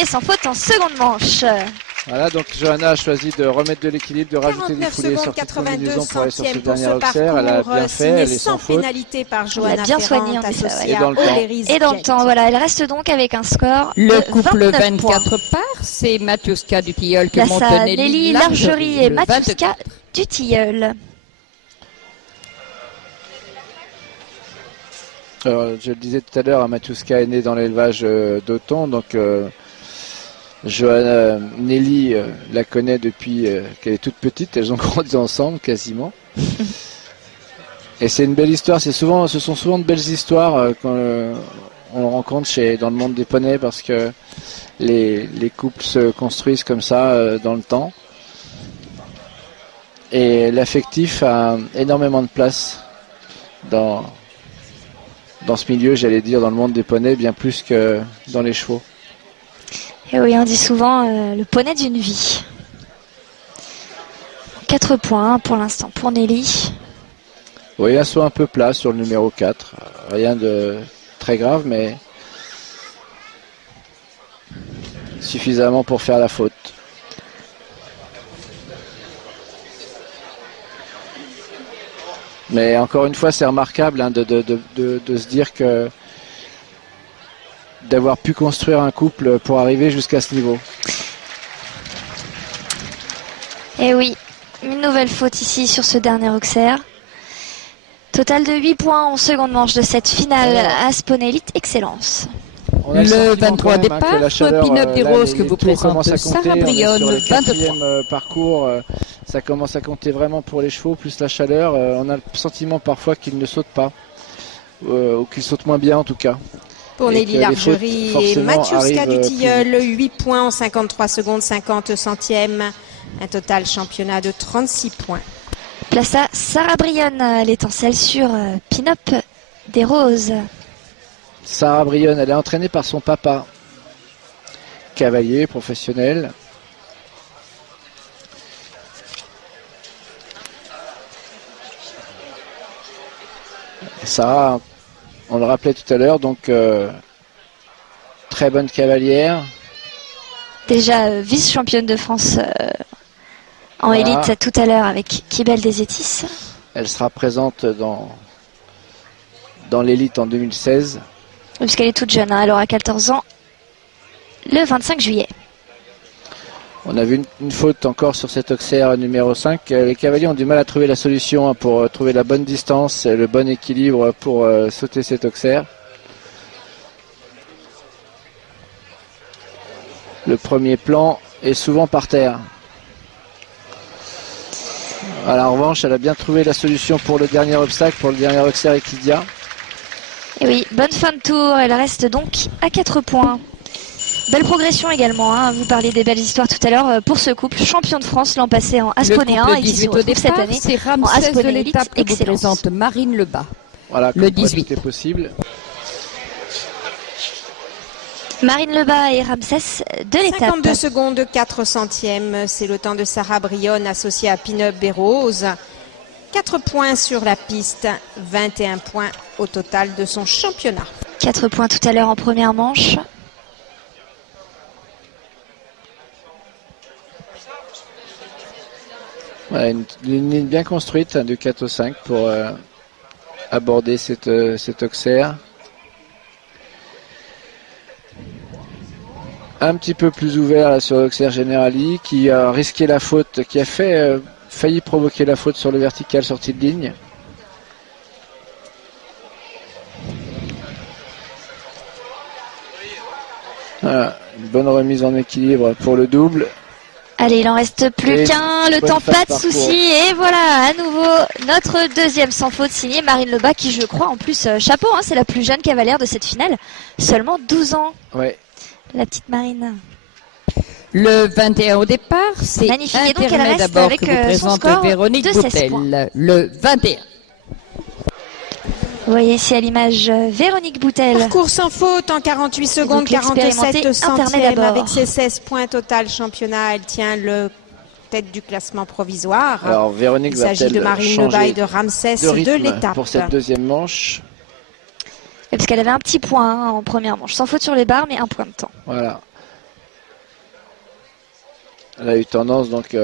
premier sans faute en seconde manche. Voilà, donc Johanna a choisi de remettre de l'équilibre, de rajouter des foulées sur cette combinaison pour aller sur ce dernier auxerre. Elle a bien fait, elle est sans faute. Elle a bien soigné en effet, ouais. Et dans le temps. Et dans le temps, voilà, elle reste donc avec un score Le de couple 29 points. 24 parts, c'est Matuska du Tilleul que Place monte à Nelly Largerie et le Matuska 24. du Tilleul. Alors, je le disais tout à l'heure, Matuska est née dans l'élevage d'Auton, donc Johanna Nelly la connaît depuis qu'elle est toute petite, elles ont grandi ensemble quasiment. Et c'est une belle histoire, ce sont souvent de belles histoires quand on le rencontre dans le monde des poneys, parce que les couples se construisent comme ça dans le temps. Et l'affectif a énormément de place dans ce milieu, j'allais dire, dans le monde des poneys, bien plus que dans les chevaux. Et oui, on dit souvent le poney d'une vie. 4 points pour l'instant pour Nelly. Oui, un saut un peu plat sur le numéro 4. Rien de très grave, mais suffisamment pour faire la faute. Mais encore une fois, c'est remarquable de se dire que d'avoir pu construire un couple pour arriver jusqu'à ce niveau. Et oui, une nouvelle faute ici sur ce dernier auxerre. Total de 8 points en seconde manche de cette finale Aspon Elite Excellence. Le 23 départ, Pin-Up des Roses que vous présente Sarah Brionne, le 23. parcours, ça commence à compter vraiment pour les chevaux, plus la chaleur. On a le sentiment parfois qu'ils ne sautent pas, ou qu'ils sautent moins bien en tout cas. Pour Nelly Largerie et Matuska du Tilleul, 8 points en 53 secondes, 50 centièmes. Un total championnat de 36 points. Place à Sarah Brionne, l'étincelle sur Pin-Up des Roses. Sarah Brionne, elle est entraînée par son papa, cavalier professionnel. Sarah, on le rappelait tout à l'heure, donc très bonne cavalière. Déjà vice-championne de France en élite tout à l'heure avec Kibel des Étis. Elle sera présente dans l'élite en 2016. Puisqu'elle est toute jeune, hein, elle aura 14 ans le 25 juillet. On a vu une faute encore sur cet auxerre numéro 5. Les cavaliers ont du mal à trouver la solution pour trouver la bonne distance, le bon équilibre pour sauter cet auxerre. Le premier plan est souvent par terre. En revanche, elle a bien trouvé la solution pour le dernier obstacle, pour le dernier auxerre Equidia. Et oui, bonne fin de tour, elle reste donc à 4 points. Belle progression également, hein. Vous parliez des belles histoires tout à l'heure pour ce couple, champion de France l'an passé en Asponé 1 et qui se retrouve cette année en Asponé Elite Excellence. Présente Marine Lebas. Voilà, le 18. Tout est possible. Marine Lebas et Ramsès de l'étape. 52 secondes, 4 centièmes, c'est le temps de Sarah Brionne associée à Pin-Up des Roses. 4 points sur la piste, 21 points au total de son championnat. 4 points tout à l'heure en première manche. Voilà, une ligne bien construite de 4 au 5 pour aborder cet auxerre. Un petit peu plus ouvert là, sur l'auxerre Generali qui a risqué la faute, qui a failli provoquer la faute sur le vertical sortie de ligne. Voilà, une bonne remise en équilibre pour le double. Allez, il en reste plus qu'un, le temps pas de souci. Et voilà, à nouveau, notre deuxième sans faute signé Marine Lebas qui, je crois, en plus, chapeau, hein, c'est la plus jeune cavalière de cette finale. Seulement 12 ans. Ouais. La petite Marine. Le 21 au départ, c'est magnifique. Et donc elle Internet reste d'abord avec que vous son présente score Véronique de 16 points. Boutel. Le 21. Vous voyez ici à l'image Véronique Boutel. Parcours sans faute en 48 secondes, 47 centièmes avec ses 16 points total championnat. Elle tient le tête du classement provisoire. Alors Véronique Il s'agit de Marine Lebas et de Ramsès de l'étape. Pour cette deuxième manche. Et parce qu'elle avait un petit point hein, en première manche, sans faute sur les barres, mais un point de temps. Voilà. Elle a eu tendance donc,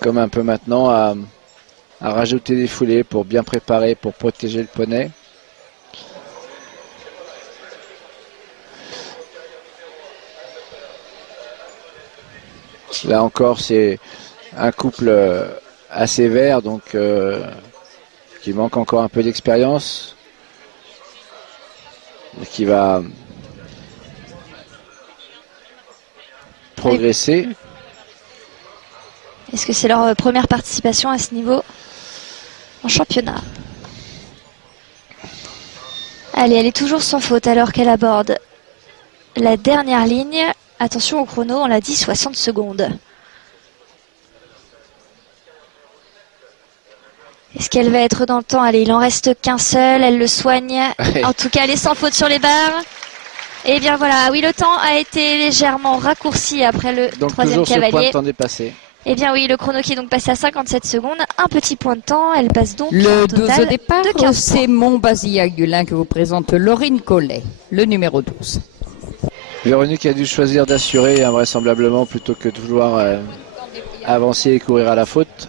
comme un peu maintenant, à rajouter des foulées pour bien préparer, pour protéger le poney. Là encore, c'est un couple assez vert, donc qui manque encore un peu d'expérience, qui va progresser. Est-ce que c'est leur première participation à ce niveau en championnat? Allez, elle est toujours sans faute alors qu'elle aborde la dernière ligne. Attention au chrono, on l'a dit, 60 secondes. Est-ce qu'elle va être dans le temps? Allez, il en reste qu'un seul, elle le soigne. En tout cas, elle est sans faute sur les barres. Et bien voilà, oui, le temps a été légèrement raccourci après le troisième cavalier. Donc toujours ce point de temps dépassé. Eh bien oui, le chrono qui est donc passé à 57 secondes, un petit point de temps, elle passe donc le 12 au départ, de 15 c'est Montbazillac du Lin que vous présente Laurine Collet, le numéro 12. Véronique a dû choisir d'assurer invraisemblablement plutôt que de vouloir avancer et courir à la faute.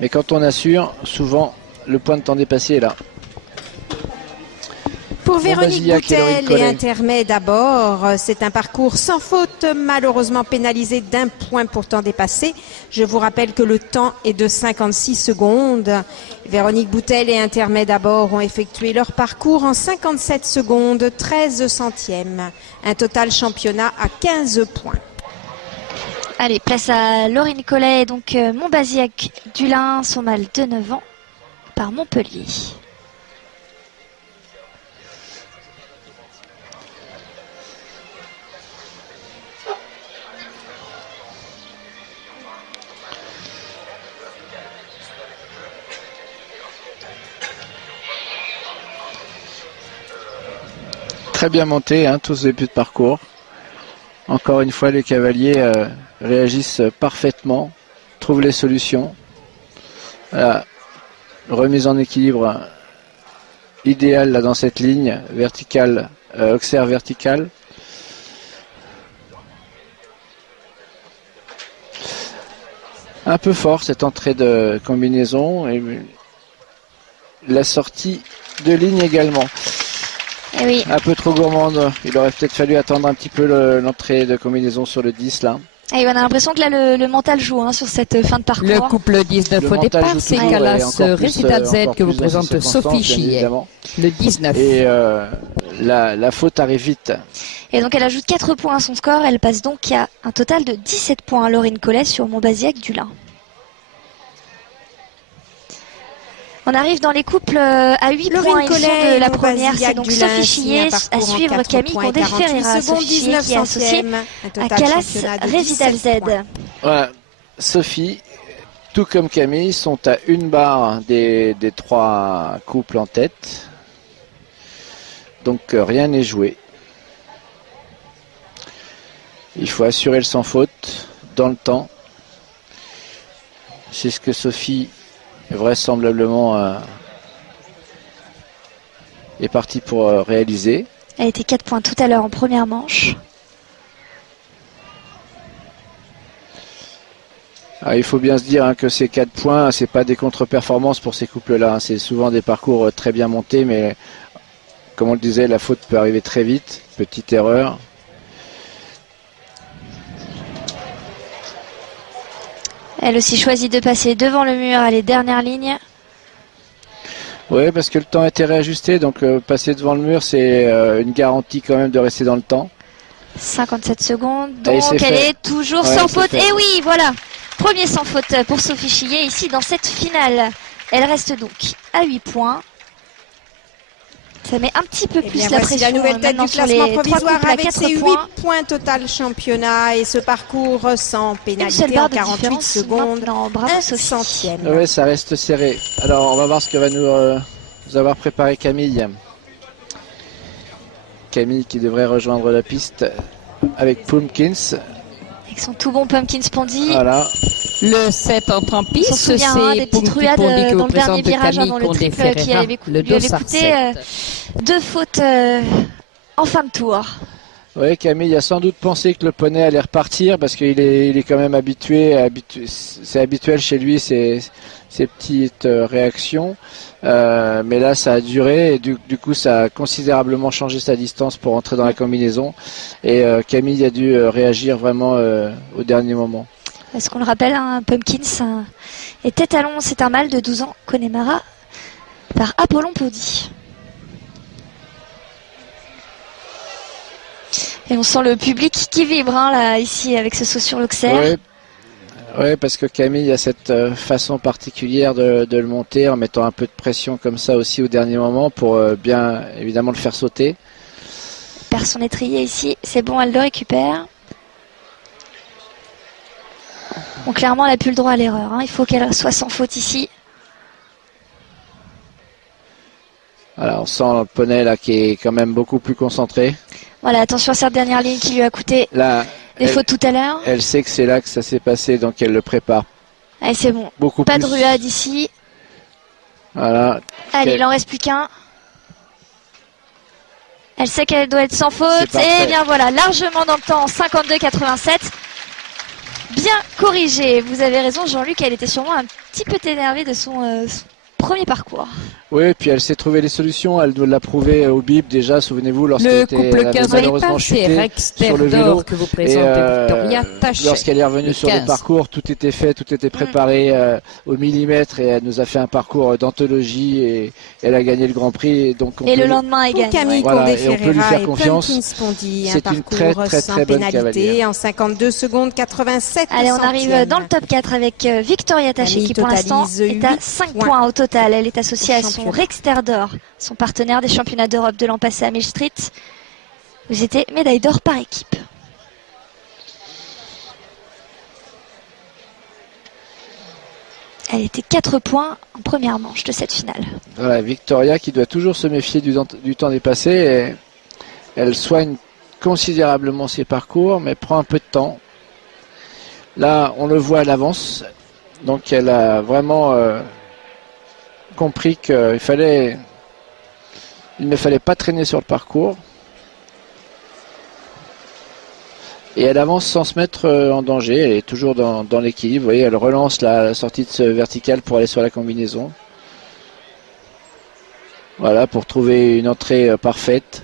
Mais quand on assure, souvent le point de temps dépassé est là. Pour Véronique Boutel et Intermet d'abord, c'est un parcours sans faute, malheureusement pénalisé d'un point pour temps dépassé. Je vous rappelle que le temps est de 56 secondes. Véronique Boutel et Intermet d'abord ont effectué leur parcours en 57 secondes, 13 centièmes. Un total championnat à 15 points. Allez, place à Laurine Collet, donc Montbazillac du Lin, son mâle de 9 ans, par Montpellier. Très bien monté, hein, tous les débuts de parcours. Encore une fois, les cavaliers réagissent parfaitement, trouvent les solutions. Voilà. Remise en équilibre idéale là, dans cette ligne verticale, auxerre verticale. Un peu fort cette entrée de combinaison et la sortie de ligne également. Et oui. Un peu trop gourmande, il aurait peut-être fallu attendre un petit peu l'entrée de combinaison sur le 10 là. Et on a l'impression que là le mental joue hein, sur cette fin de parcours. Le couple 19 au départ, c'est Calas Résidad Z que vous présente Sophie Chillet, le 19. Et la faute arrive vite. Et donc elle ajoute 4 points à son score, elle passe donc à un total de 17 points à Laurine Collet sur Montbazillac du Lin. On arrive dans les couples à 8 points de la première, c'est donc Sophie Chillet à suivre Camille Condé-Ferreira. Sophie Chillet qui est associée à Calas Résidal Z. Voilà, Sophie, tout comme Camille, sont à une barre des 3 couples en tête. Donc rien n'est joué. Il faut assurer le sans faute dans le temps. C'est ce que Sophie vraisemblablement est partie pour réaliser. Elle était 4 points tout à l'heure en première manche. Ah, il faut bien se dire hein, que ces 4 points, c'est pas des contre-performances pour ces couples-là. Hein. C'est souvent des parcours très bien montés, mais comme on le disait, la faute peut arriver très vite. Petite erreur. Elle aussi choisit de passer devant le mur à les dernières lignes. Oui, parce que le temps a été réajusté, donc passer devant le mur, c'est une garantie quand même de rester dans le temps. 57 secondes, donc elle est toujours sans faute. Et oui, voilà, premier sans faute pour Sophie Chillet ici dans cette finale. Elle reste donc à 8 points. Ça met un petit peu plus la pression. La nouvelle tête du classement provisoire avec ses 8 points total championnat et ce parcours sans pénalité en 48 secondes. Bravo, un centième. Oui, ça reste serré. Alors on va voir ce que va nous avoir préparé Camille. Camille qui devrait rejoindre la piste avec Pumpkins. Avec son tout bon Pumpkins Pondy. Voilà. Le 7 entre en piste, c'est des petites ruades dans le dernier virage avant le triple qui lui avait coûté 2 fautes en fin de tour. Oui, Camille a sans doute pensé que le poney allait repartir parce qu'il est quand même habitué, c'est habituel chez lui ces petites réactions. Mais là, ça a duré et du coup, ça a considérablement changé sa distance pour entrer dans la combinaison. Et Camille a dû réagir vraiment au dernier moment. Est-ce qu'on le rappelle, hein, Pumpkins est étalon, c'est un mâle de 12 ans, Connemara, par Apollon Podi. Et on sent le public qui vibre hein, là, ici avec ce saut sur l'Auxerre. Oui, parce que Camille a cette façon particulière de le monter en mettant un peu de pression comme ça aussi au dernier moment pour bien évidemment le faire sauter. Elle perd son étrier ici, c'est bon, elle le récupère. Bon, clairement, elle n'a plus le droit à l'erreur. Hein. Il faut qu'elle soit sans faute ici. Voilà, on sent le poney là qui est quand même beaucoup plus concentré. Voilà, attention à cette dernière ligne qui lui a coûté des fautes tout à l'heure. Elle sait que c'est là que ça s'est passé, donc elle le prépare. Allez, c'est bon. Beaucoup pas plus. De ruade ici. Voilà. Allez, il en reste plus qu'un. Elle sait qu'elle doit être sans faute. Et bien voilà, largement dans le temps, 52,87. Bien corrigé. Vous avez raison, Jean-Luc, elle était sûrement un petit peu énervée de son premier parcours. Oui, et puis elle s'est trouvé les solutions. Elle l'a prouvé au bip déjà, souvenez-vous, lorsqu'elle était malheureusement chutée sur le vélo. Que vous présentez, Victoria Tachet. Lorsqu'elle est revenue sur le parcours, tout était fait, tout était préparé au millimètre et elle nous a fait un parcours d'anthologie et elle a gagné le Grand Prix. Et, donc le lendemain, elle gagne. Camille Condé-Ferreira on peut lui faire confiance. C'est une très bonne cavalière. En 52 secondes 87. Allez, on arrive dans le top 4 avec Victoria Tachet qui pour l'instant est à 5 points au total. Elle est associée à son Rexter d'or, son partenaire des championnats d'Europe de l'an passé à Mill Street. Vous étiez médaille d'or par équipe. Elle était 4 points en première manche de cette finale. Voilà, Victoria qui doit toujours se méfier du temps dépassé. Et elle soigne considérablement ses parcours, mais prend un peu de temps. Là, on le voit à l'avance. Donc elle a vraiment compris qu'il ne fallait pas traîner sur le parcours. Et elle avance sans se mettre en danger. Elle est toujours dans l'équilibre. Vous voyez, elle relance la sortie de ce vertical pour aller sur la combinaison. Voilà, pour trouver une entrée parfaite.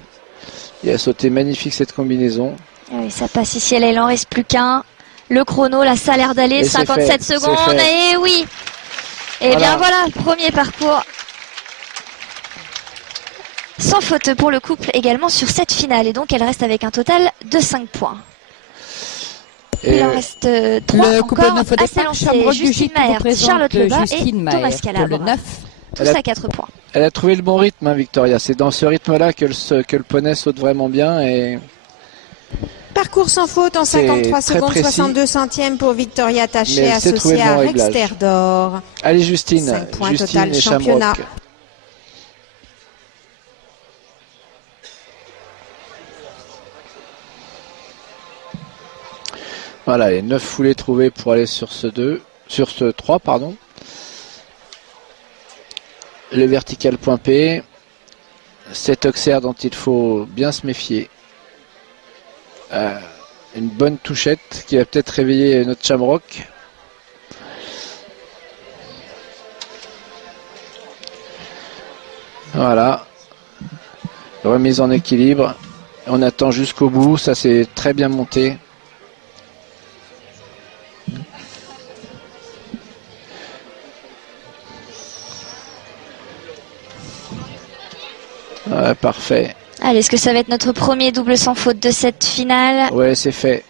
Et elle a sauté magnifique cette combinaison. Oui, ça passe ici. Elle en reste plus qu'un. Le chrono, là, ça a l'air d'aller. 57 secondes. Et oui. Et bien voilà, premier parcours. Sans faute pour le couple également sur cette finale. Et donc elle reste avec un total de 5 points. Il en reste 3 encore à s'élancer. Justine Maher, Charlotte Lebas et Thomas Calabre. Tous à 4 points. Elle a trouvé le bon rythme, hein, Victoria. C'est dans ce rythme-là que le poney saute vraiment bien. Et parcours sans faute en 53 secondes 62 centièmes pour Victoria Tachet, associée à Rexter d'or. Allez Justine, 5 points Justine total et championnat. Shamrock. Voilà, les 9 foulées trouvées pour aller sur ce 3, pardon. Le vertical point P. Cet Auxerre dont il faut bien se méfier. Une bonne touchette qui va peut-être réveiller notre Shamrock. Voilà. Remise en équilibre. On attend jusqu'au bout. Ça c'est très bien monté. Parfait. Allez, est-ce que ça va être notre premier double sans faute de cette finale? Ouais, c'est fait.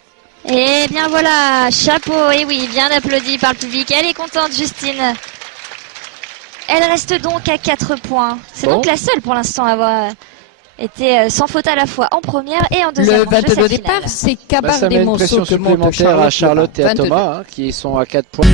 Et bien voilà, chapeau, et oui, bien applaudi par le public. Elle est contente, Justine. Elle reste donc à 4 points. C'est donc la seule pour l'instant à avoir été sans faute à la fois en première et en deuxième manche de cette finale. Départ, c'est Cabar ça met une pression supplémentaire à Charlotte et à Thomas, hein, qui sont à 4 points.